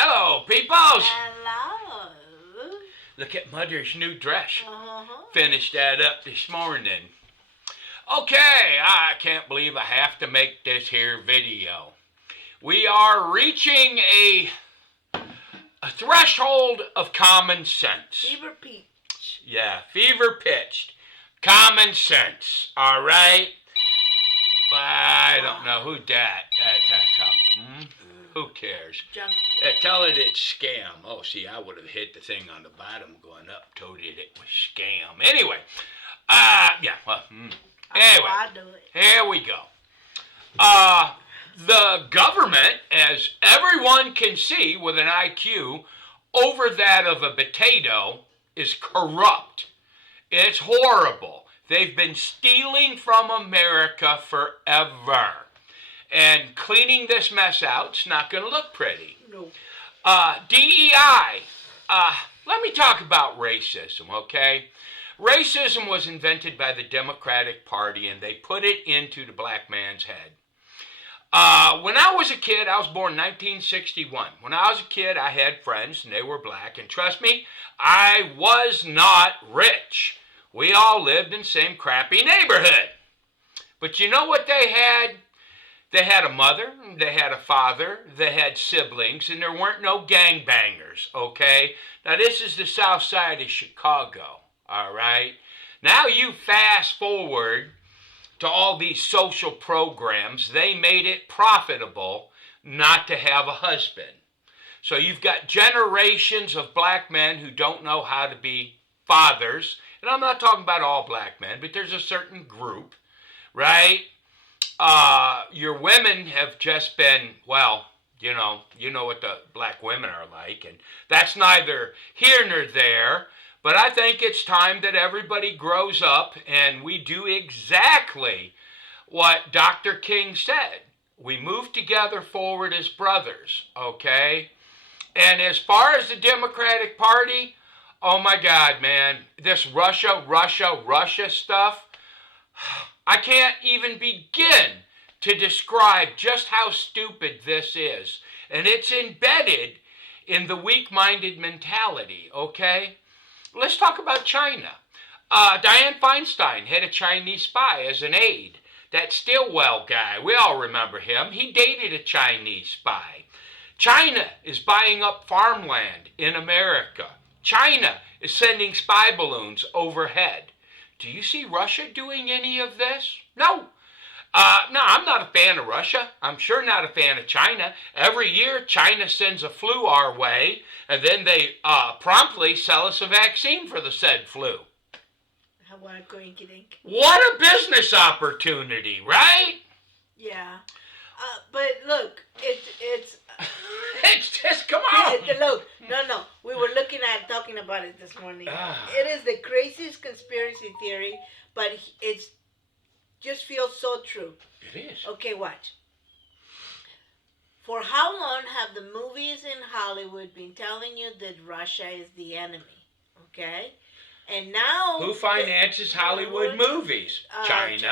Hello, peoples. Hello. Look at Mother's new dress. Uh-huh. Finished that up this morning. Okay, I can't believe I have to make this here video. We are reaching a threshold of common sense. Fever peach. Yeah, fever pitched. Common sense, all right? I don't know who that. That's Who cares? Junk. Tell it it's scam. Oh, see, I would have hit the thing on the bottom going up, told it was scam. Anyway, anyway, I do it. here we go. The government, as everyone can see with an IQ over that of a potato, is corrupt. It's horrible. They've been stealing from America forever. And cleaning this mess out's not going to look pretty. No. DEI. Let me talk about racism, okay? Racism was invented by the Democratic Party, and they put it into the black man's head. When I was a kid, I was born in 1961. When I was a kid, I had friends, and they were black. And trust me, I was not rich. We all lived in the same crappy neighborhood. But you know what they had? They had a mother, they had a father, they had siblings, and there weren't no gangbangers, okay? Now, this is the south side of Chicago, all right? Now you fast forward to all these social programs. They made it profitable not to have a husband. So you've got generations of black men who don't know how to be fathers. And I'm not talking about all black men, but there's a certain group, right? Your women have just been, well, you know what the black women are like, and that's neither here nor there, but I think it's time that everybody grows up and we do exactly what Dr. King said. We move together forward as brothers, okay? And as far as the Democratic Party, oh my God, man, this Russia stuff, I can't even begin to describe just how stupid this is. And it's embedded in the weak-minded mentality, okay? Let's talk about China. Dianne Feinstein had a Chinese spy as an aide. That Stilwell guy, we all remember him. He dated a Chinese spy. China is buying up farmland in America. China is sending spy balloons overhead. Do you see Russia doing any of this? No. No, I'm not a fan of Russia. I'm sure not a fan of China. Every year, China sends a flu our way, and then they promptly sell us a vaccine for the said flu. What a coinky-dink. What a business opportunity, right? Yeah. But look, it's It's just, come on. Look, no. We were talking about it this morning. It is the craziest conspiracy theory, but it's just feels so true. It is. Okay, watch. For how long have the movies in Hollywood been telling you that Russia is the enemy? Okay? And now... Who finances Hollywood movies? China.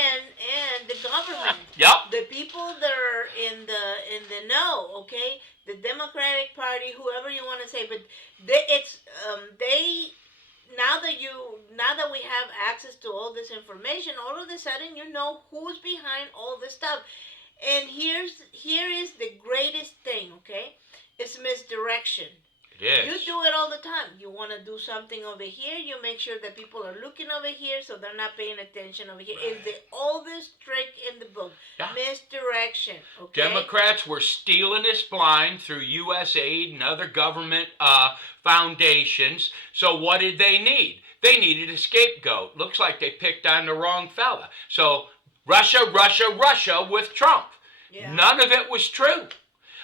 and the government. Yep. The people that are in the know, okay? The Democratic Party, whoever you want to say, but now that we have access to all this information, all of a sudden you know who's behind all this stuff. And here is the greatest thing, okay? It's misdirection. It is. You do it all the time. You want to do something over here, you make sure that people are looking over here so they're not paying attention over here. Right. It's the oldest trick in the book. Yeah. Misdirection, okay? Democrats were stealing us blind through USAID and other government foundations. So what did they need? They needed a scapegoat. Looks like they picked on the wrong fella. So Russia with Trump. Yeah. None of it was true.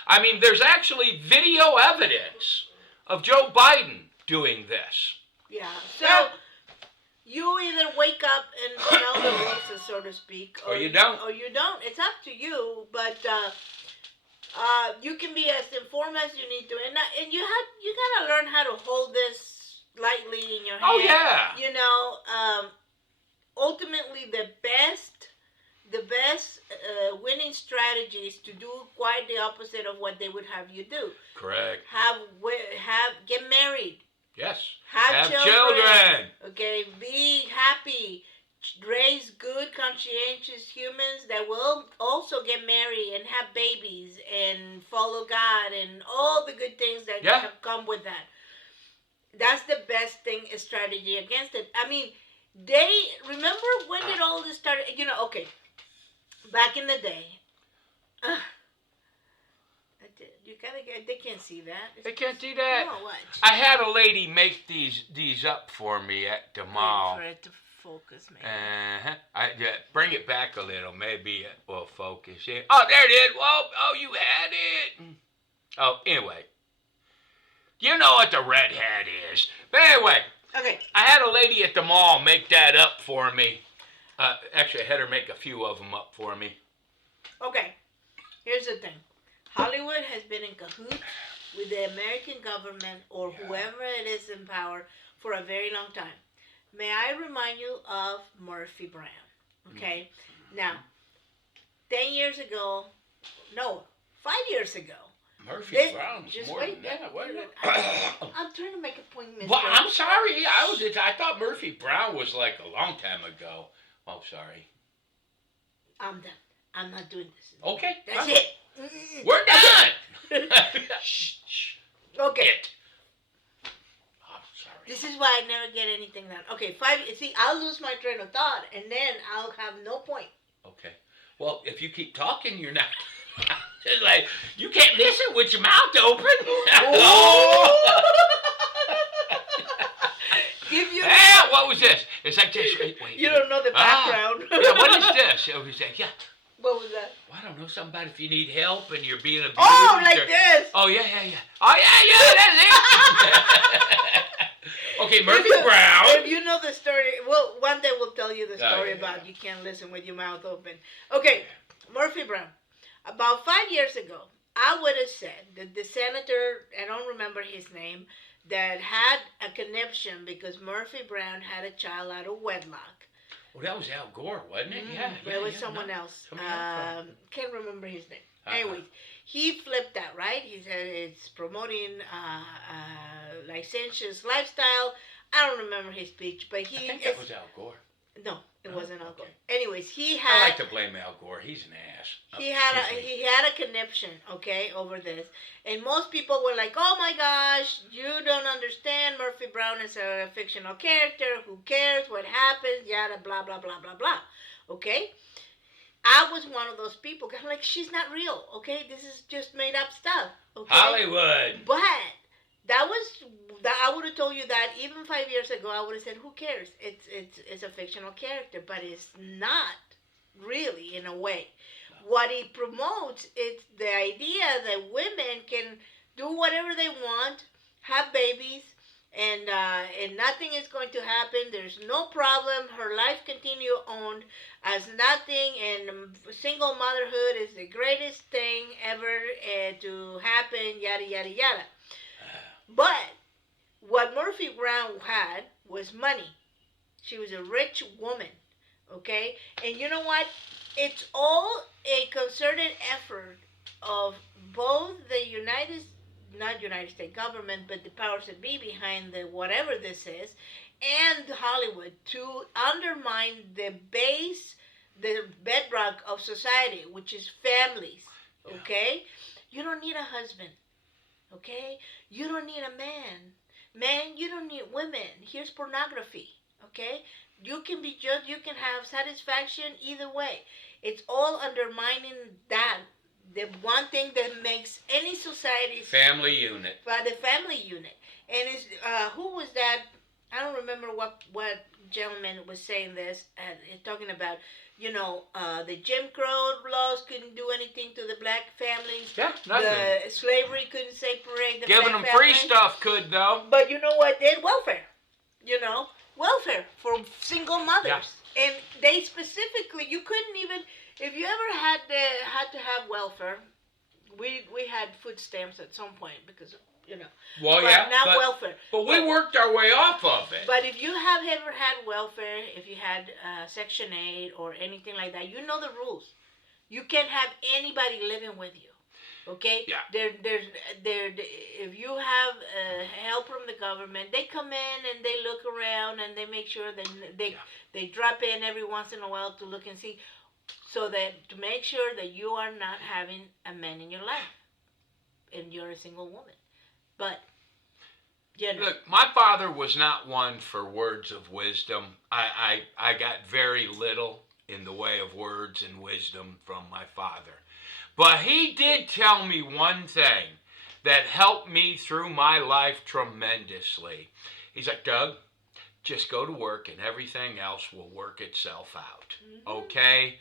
I mean, there's actually video evidence of Joe Biden doing this. Yeah. So you either wake up and know the rules, so to speak, or you don't. Or you don't. It's up to you. But you can be as informed as you need to, and you gotta learn how to hold this lightly in your hand. Oh yeah. You know, ultimately the best the best winning strategy is to do quite the opposite of what they would have you do. Correct. Get married. Yes. Have children. Okay, be happy. Raise good, conscientious humans that will also get married and have babies and follow God and all the good things that have come with that. That's the best thing, a strategy against it. I mean, remember when did all this start? Okay, back in the day. They can't see that. They can't see that. No, what? I had a lady make these up for me at the mall. For it to focus, maybe. Bring it back a little. Maybe it will focus. Yeah. Oh, there it is. Whoa, oh, you had it. Oh, anyway. You know what the red hat is. But anyway. Okay. I had a lady at the mall make that up for me. Actually, I had her make a few of them up for me. Okay. Here's the thing. Hollywood has been in cahoots with the American government or whoever it is in power for a very long time. May I remind you of Murphy Brown? Okay? Now, 10 years ago, no, 5 years ago. Murphy Brown's just more wait, than that. I'm trying to make a point, Mr. Well, I'm sorry. I thought Murphy Brown was like a long time ago. Oh, sorry. I'm done. I'm not doing this. Okay. That's it. We're done. Shh. Okay. I'm sorry. This is why I never get anything done. Okay, I'll lose my train of thought, and then I'll have no point. Okay. Well, if you keep talking, you're not. It's like, you can't listen with your mouth open. What was this? It's like this. Wait. You don't know the background. Yeah, what is this? It was like, yeah. What was that? Well, I don't know, something about if you need help and you're being abused. Oh, like this. Oh, yeah. Oh, yeah, that's it. Okay, Murphy Brown. If you know the story, well, one day we'll tell you the story about you can't listen with your mouth open. Okay, Murphy Brown. About 5 years ago, I would have said that the senator, I don't remember his name, that had a conniption because Murphy Brown had a child out of wedlock. Well, that was Al Gore, wasn't it? It was someone else. Can't remember his name. Anyways, he flipped that, right? He said it's promoting licentious lifestyle. I don't remember his speech, but I think that was Al Gore. No, it wasn't Al Gore. Okay. Anyways, I like to blame Al Gore. He's an ass. He had a conniption, okay, over this, and most people were like, "Oh my gosh, you don't understand. Murphy Brown is a fictional character. Who cares what happens? Yada blah blah blah blah blah." Okay, I was one of those people. I'm like, she's not real. Okay, this is just made up stuff. Okay? Hollywood. But I would have told you that even 5 years ago. I would have said, "Who cares? It's a fictional character, but it's not really in a way." What he promotes is the idea that women can do whatever they want, have babies, and nothing is going to happen. There's no problem. Her life continue on as nothing, and single motherhood is the greatest thing ever to happen. Yada yada yada. But what Murphy Brown had was money. She was a rich woman, okay? And you know what? It's all a concerted effort of both the not United States government, but the powers that be behind the whatever this is, and Hollywood to undermine the bedrock of society, which is families, okay? You don't need a husband, okay? You don't need a man. Man, you don't need women. Here's pornography, okay? You can be judged, you can have satisfaction either way. It's all undermining that. The one thing that makes any society... Family unit. The family unit. And it's, who was that? I don't remember what gentleman was saying this, talking about, the Jim Crow laws couldn't do anything to the black families. Yeah, nothing. The slavery couldn't separate the Giving black them free families. stuff could, though. But you know what? They had welfare. Welfare for single mothers. Yeah. And they specifically, you couldn't even, if you ever had to have welfare, we had food stamps at some point because you know. Well, but yeah, not welfare. But we worked our way off of it. But if you have ever had welfare, if you had Section 8 or anything like that, you know the rules. You can't have anybody living with you. Okay? Yeah. If you have help from the government, they come in and they look around and they make sure that they drop in every once in a while to look and see, so that to make sure that you are not having a man in your life and you're a single woman. But you know. Look, my father was not one for words of wisdom. I got very little in the way of words and wisdom from my father. But he did tell me one thing that helped me through my life tremendously. He's like, Doug, just go to work and everything else will work itself out. Mm-hmm. Okay?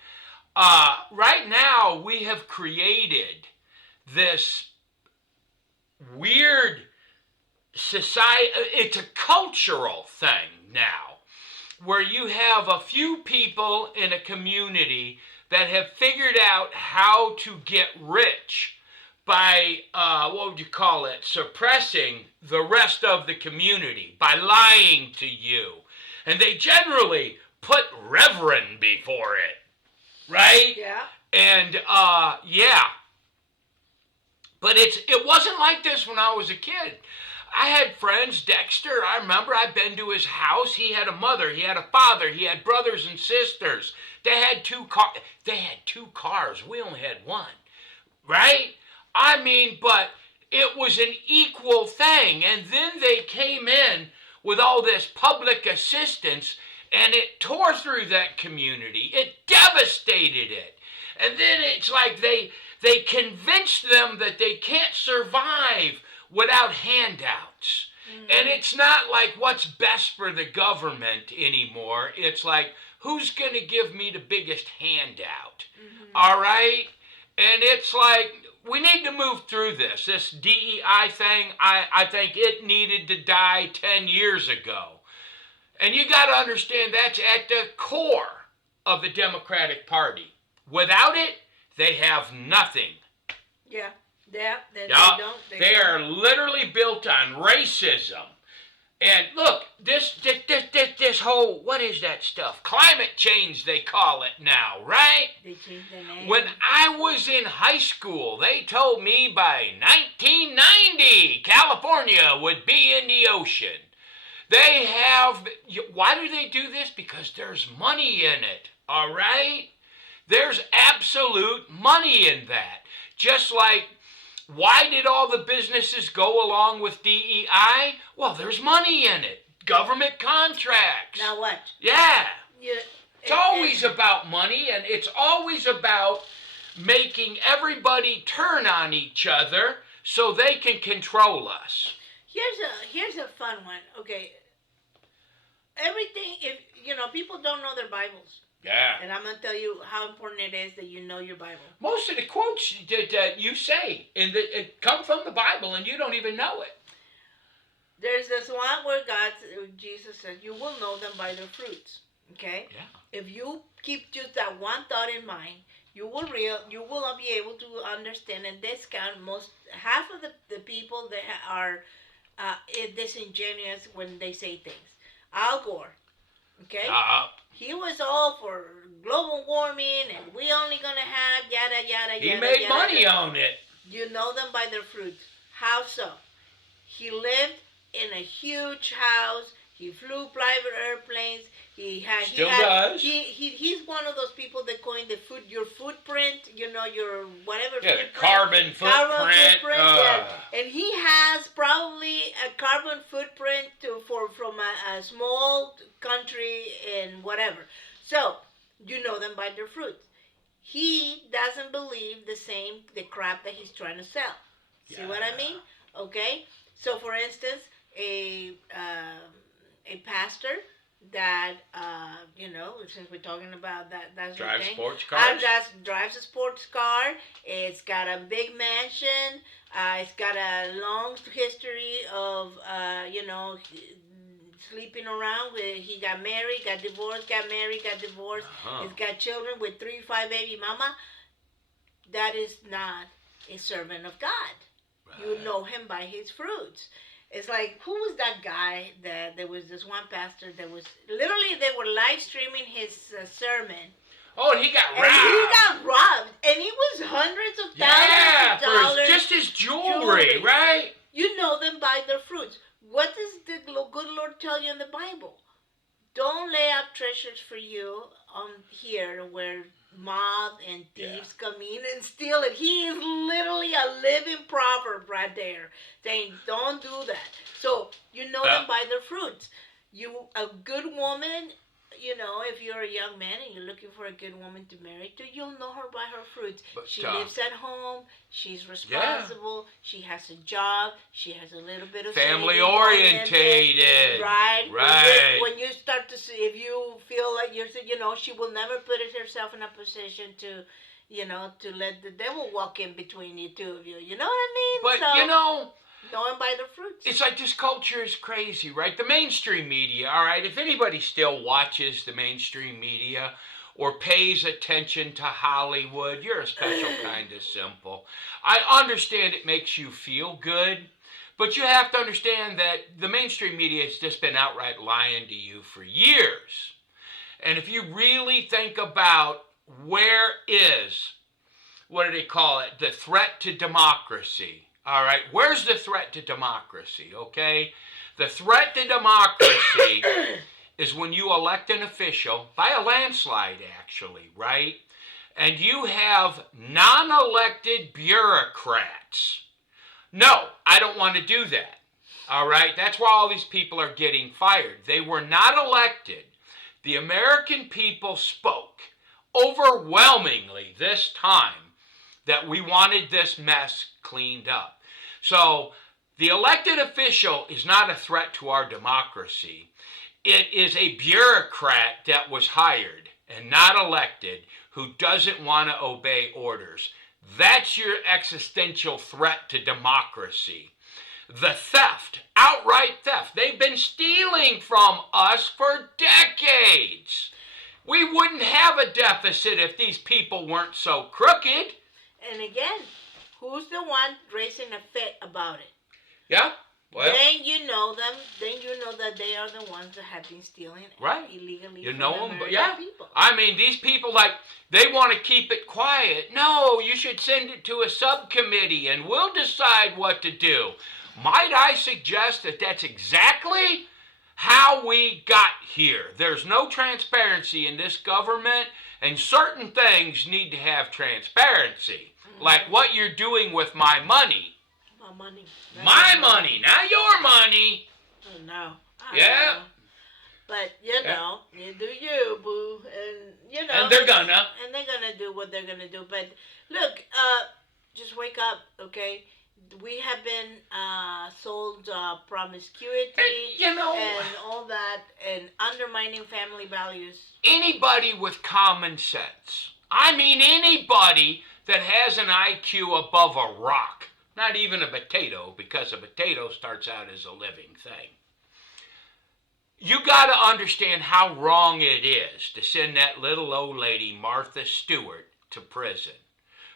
Right now, we have created this weird society. It's a cultural thing now, where you have a few people in a community that have figured out how to get rich by, what would you call it, suppressing the rest of the community, by lying to you. And they generally put reverend before it, right? Yeah. And, yeah. But it wasn't like this when I was a kid. I had friends, Dexter, I remember I'd been to his house. He had a mother, he had a father, he had brothers and sisters. They had two cars. We only had one, right? I mean, but it was an equal thing. And then they came in with all this public assistance, and it tore through that community. It devastated it. And then it's like they convinced them that they can't survive without handouts. Mm-hmm. And it's not like what's best for the government anymore. It's like, who's going to give me the biggest handout? Mm-hmm. All right? And it's like, we need to move through this. This DEI thing, I think it needed to die 10 years ago. And you got to understand that's at the core of the Democratic Party. Without it, they have nothing. Yeah. Yeah, they are literally built on racism. And look, this whole, what is that stuff? Climate change, they call it now, right? They changed the name. When I was in high school, they told me by 1990, California would be in the ocean. They have, why do they do this? Because there's money in it, all right? There's absolute money in that. Just like, why did all the businesses go along with DEI? Well, there's money in it. Government contracts. Now what? Yeah. It's always about money, and it's always about making everybody turn on each other so they can control us. Here's a fun one. Okay. Everything, if people don't know their Bibles. Yeah. And I'm going to tell you how important it is that you know your Bible. Most of the quotes that you say it come from the Bible, and you don't even know it. There's this one where Jesus says, you will know them by their fruits. Okay? Yeah. If you keep just that one thought in mind, you will not be able to understand and discount half of the people that are disingenuous when they say things. Al Gore. Okay? He was all for global warming and we only gonna have yada yada yada. He made yada, money yada. on it. You know them by their fruits. How so? He lived in a huge house. He flew private airplanes. He's one of those people that coined your footprint. Your whatever. Yeah, footprint. Carbon footprint. Yeah. And he has probably a carbon footprint from a small country and whatever. So you know them by their fruits. He doesn't believe the crap that he's trying to sell. See what I mean? Okay. So for instance, a pastor that since we're talking about that's drives thing, sports cars. Drives a sports car. It's got a big mansion. It's got a long history of sleeping around. He got married, got divorced, got married, got divorced. He's got children with 3, 5 baby mama. That is not a servant of God. You know him by his fruits. It's like, who was that guy that there was this one pastor that was literally they were live streaming his sermon. Oh, and he got robbed. And he got robbed, and it was hundreds of thousands of dollars. For just his jewelry, right? You know them by their fruits. What does the good Lord tell you in the Bible? Don't lay up treasures for you here where moth and thieves come in and steal it. He is literally a living proverb right there, saying, "Don't do that." So you know them by their fruits. A good woman. If you're a young man and you're looking for a good woman to marry to, you'll know her by her fruits. She lives at home. She's responsible. She has a job. She has a little bit of family orientated. Right. When you start to see, if you feel like she will never put herself in a position to, to let the devil walk in between you two of you. You know what I mean? But know him by the fruits. It's like this culture is crazy, right? The mainstream media, all right? If anybody still watches the mainstream media or pays attention to Hollywood, you're a special kind of simple. I understand it makes you feel good, but you have to understand that the mainstream media has just been outright lying to you for years. And if you really think about where is, what do they call it, the threat to democracy, all right, where's the threat to democracy, okay? The threat to democracy is when you elect an official, by a landslide actually, right? And you have non-elected bureaucrats. No, I don't want to do that, all right? That's why all these people are getting fired. They were not elected. The American people spoke overwhelmingly this time that we wanted this mess cleaned up. So the elected official is not a threat to our democracy. It is a bureaucrat that was hired and not elected who doesn't want to obey orders. That's your existential threat to democracy. The theft, outright theft. They've been stealing from us for decades. We wouldn't have a deficit if these people weren't so crooked. And again, who's the one raising a fit about it? Yeah. Well, then you know them. Then you know that they are the ones that have been stealing illegally. You know them, but people. I mean, these people, they want to keep it quiet. No, you should send it to a subcommittee and we'll decide what to do. Might I suggest that that's exactly how we got here? There's no transparency in this government, and certain things need to have transparency. Like what you're doing with my money. My money. My money, not your money. Oh, no. Yeah. Know. But, you do you, boo. And, And they're gonna. And they're gonna do what they're gonna do. But, look, just wake up, okay? We have been sold promiscuity and all that and undermining family values. Anybody with common sense, I mean anybody that has an IQ above a rock, not even a potato, because a potato starts out as a living thing. You got to understand how wrong it is to send that little old lady, Martha Stewart, to prison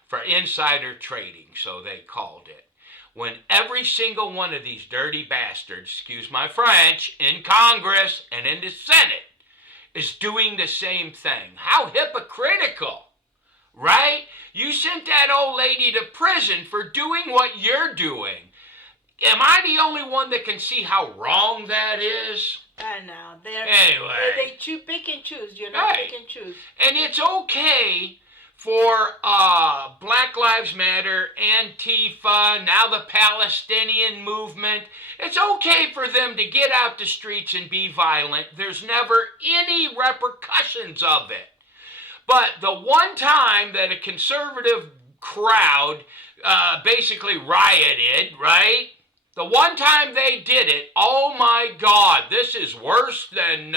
for insider trading, so they called it. When every single one of these dirty bastards, excuse my French, in Congress and in the Senate is doing the same thing. How hypocritical, right? You sent that old lady to prison for doing what you're doing. Am I the only one that can see how wrong that is? I know. Anyway. They pick and choose. You're not pick and choose. And it's okay for Black Lives Matter, Antifa, now the Palestinian movement. It's okay for them to get out the streets and be violent. There's never any repercussions of it. But the one time that a conservative crowd basically rioted, right? The one time they did it, oh my God, this is worse than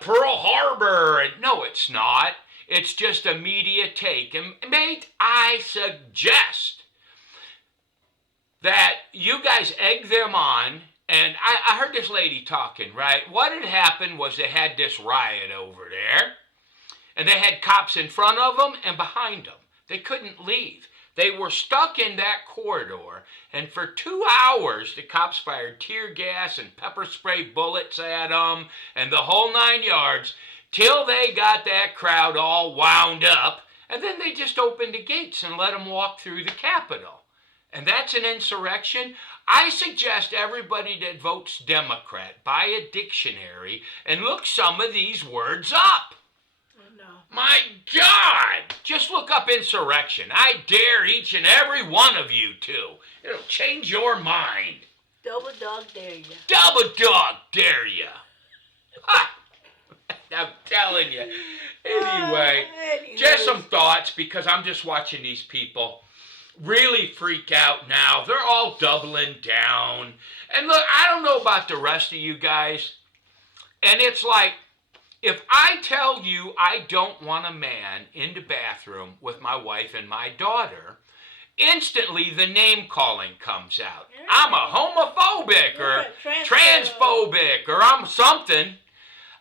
Pearl Harbor. No, it's not. It's just a media take. And mate, I suggest that you guys egg them on. And I heard this lady talking, right? What had happened was they had this riot over there. And they had cops in front of them and behind them. They couldn't leave. They were stuck in that corridor, and for 2 hours the cops fired tear gas and pepper spray bullets at them and the whole 9 yards till they got that crowd all wound up, and then they just opened the gates and let them walk through the Capitol. And that's an insurrection? I suggest everybody that votes Democrat buy a dictionary and look some of these words up. No. My God! Just look up insurrection. I dare each and every one of you to. It'll change your mind. Double dog dare ya. Double dog dare ya. Ha! I'm telling you. Anyway, just some thoughts, because I'm just watching these people really freak out now. They're all doubling down. And look, I don't know about the rest of you guys. And it's like, if I tell you I don't want a man in the bathroom with my wife and my daughter, instantly the name calling comes out. Yeah. I'm a homophobic or transphobic or I'm something.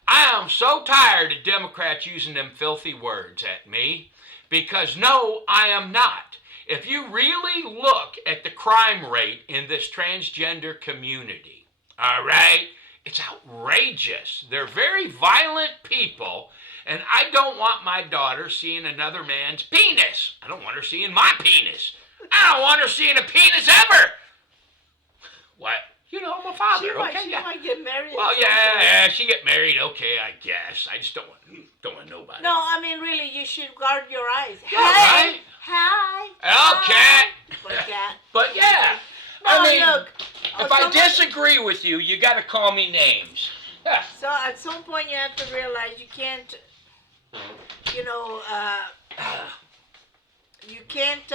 I am so tired of Democrats using them filthy words at me, because no, I am not. If you really look at the crime rate in this transgender community, all right, it's outrageous. They're very violent people, and I don't want my daughter seeing another man's penis. I don't want her seeing my penis. I don't want her seeing a penis ever. What? You know, I'm a father. She might get married. Well, yeah, she get married. Okay, I guess. I just don't want nobody. No, I mean, really, you should guard your eyes. Yeah, right? Hi. Okay. But yeah, no, I mean, look, if I disagree with you, you got to call me names. So at some point you have to realize you can't, you can't,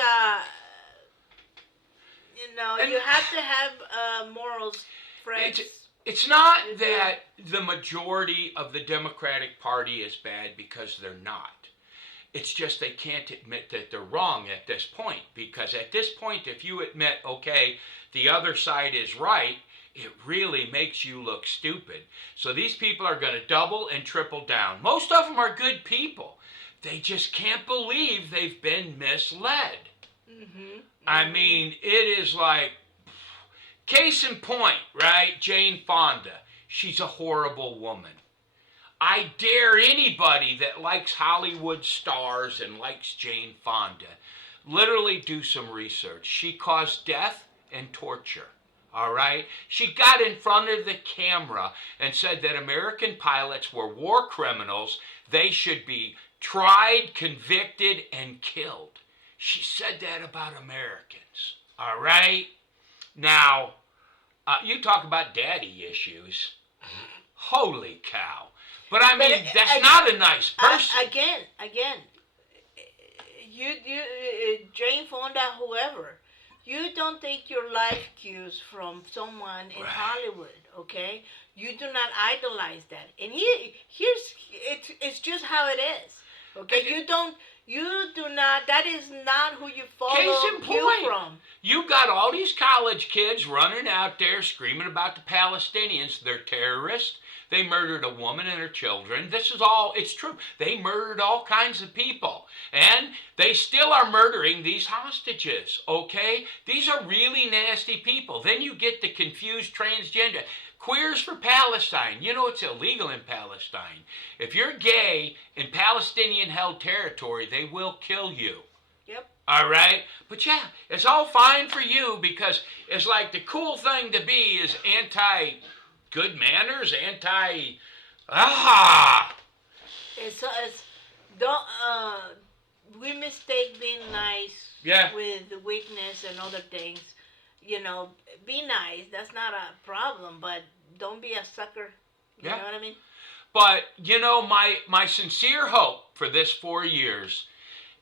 and you have to have morals, friends. It's not that the majority of the Democratic Party is bad, because they're not. It's just they can't admit that they're wrong at this point, because at this point, if you admit, okay, the other side is right, it really makes you look stupid. So these people are going to double and triple down. Most of them are good people. They just can't believe they've been misled. Mm-hmm. I mean, it is like, case in point, right? Jane Fonda. She's a horrible woman. I dare anybody that likes Hollywood stars and likes Jane Fonda literally do some research. She caused death and torture. All right? She got in front of the camera and said that American pilots were war criminals. They should be tried, convicted, and killed. She said that about Americans. All right? Now, you talk about daddy issues. Holy cow. But I mean, that's not a nice person. Again, you, Jane Fonda, whoever, you don't take your life cues from someone in Hollywood, okay? You do not idolize that. And it's just how it is, okay? You do not, that is not who you follow cue from. You got all these college kids running out there screaming about the Palestinians. They're terrorists. They murdered a woman and her children. This is all, it's true. They murdered all kinds of people. And they still are murdering these hostages, okay? These are really nasty people. Then you get the confused transgender. Queers for Palestine. You know it's illegal in Palestine. If you're gay in Palestinian-held territory, they will kill you. Yep. All right? But yeah, it's all fine for you, because it's like the cool thing to be is anti-good manners, we mistake being nice with weakness and other things. You know, be nice. That's not a problem, but don't be a sucker. You know what I mean? But, you know, my sincere hope for this 4 years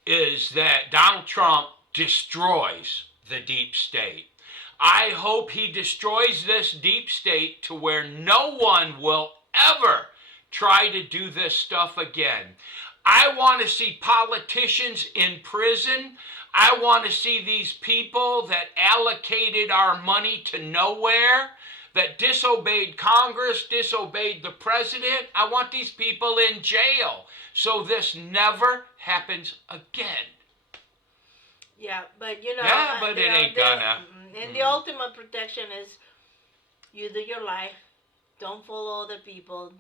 is that Donald Trump destroys the deep state. I hope he destroys this deep state to where no one will ever try to do this stuff again. I want to see politicians in prison. I want to see these people that allocated our money to nowhere, that disobeyed Congress, disobeyed the president. I want these people in jail so this never happens again. Yeah, but you know, Yeah, but it ain't gonna. And the ultimate protection is you do your life, don't follow other people.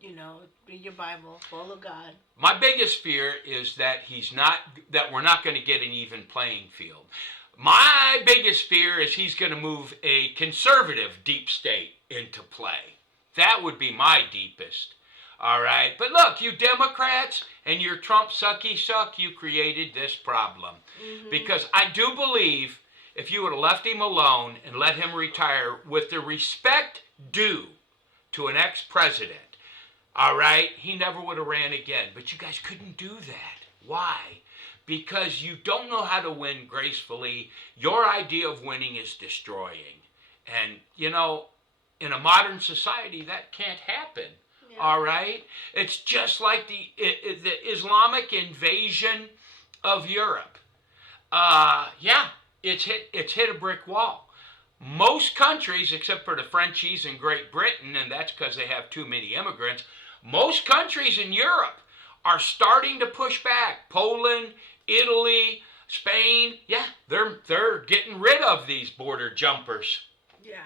You know, read your Bible, follow God. My biggest fear is that we're not going to get an even playing field. My biggest fear is he's going to move a conservative deep state into play. That would be my deepest. All right. But look, you Democrats and your Trump sucky suck, you created this problem. Mm-hmm. Because I do believe if you would have left him alone and let him retire with the respect due to an ex-president, all right, he never would have ran again. But you guys couldn't do that. Why? Because you don't know how to win gracefully. Your idea of winning is destroying. And, you know, in a modern society, that can't happen. Yeah. All right? It's just like the Islamic invasion of Europe. It's hit a brick wall. Most countries, except for the Frenchies and Great Britain, and that's because they have too many immigrants, most countries in Europe are starting to push back. Poland, Italy, Spain, yeah, they're getting rid of these border jumpers. Yeah.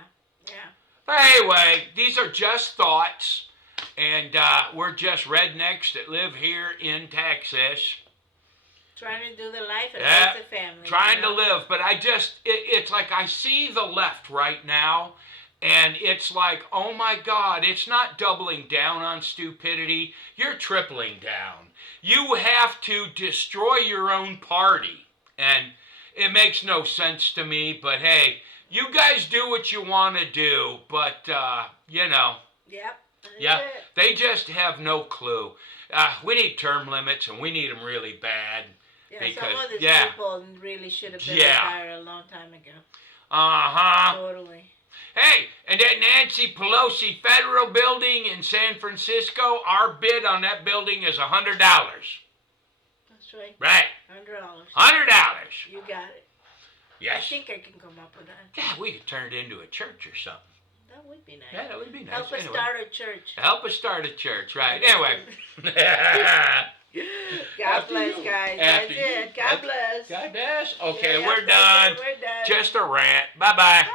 But anyway, these are just thoughts, and we're just rednecks that live here in Texas. Trying to do the life and raise the family. Trying to live, but it's like I see the left right now, and it's like, oh my God, it's not doubling down on stupidity, you're tripling down. You have to destroy your own party, and it makes no sense to me, but hey, you guys do what you want to do, but, you know. Yep. Yeah, they just have no clue. We need term limits, and we need them really bad. Yeah, because, some of these people really should have been retired a long time ago. Uh-huh. Totally. Hey, and that Nancy Pelosi Federal Building in San Francisco, our bid on that building is $100. That's right. Right. $100. $100. You got it. Yes. I think I can come up with that. Yeah, we could turn it into a church or something. That would be nice. Yeah, that would be nice. Help us start a church. Help us start a church, right. Anyway. God bless, guys. That's it. God bless. God bless. Okay, Yeah, we're done. We're done. Just a rant. Bye-bye. Bye.